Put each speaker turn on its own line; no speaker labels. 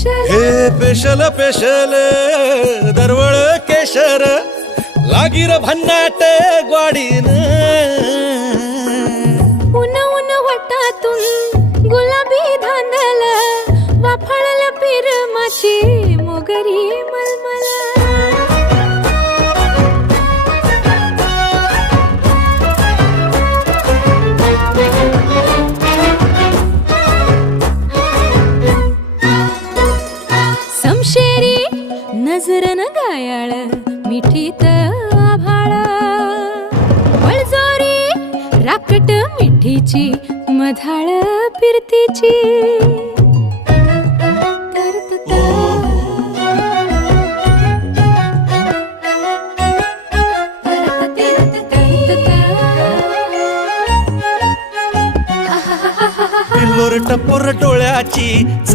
हे special special दरवळ केशर लागीर भन्नाट ग्वाडीन.
उन उन वटातून गुलाबी धांदल वाफळल पिरमाची मोगरी मलमल. समशेरी नजरन गायाळ मिठीत आभाळ. वळजोरी राकट मिठीची मधाळ फिरतीची.
पिल्लोर टपोर डोळ्याची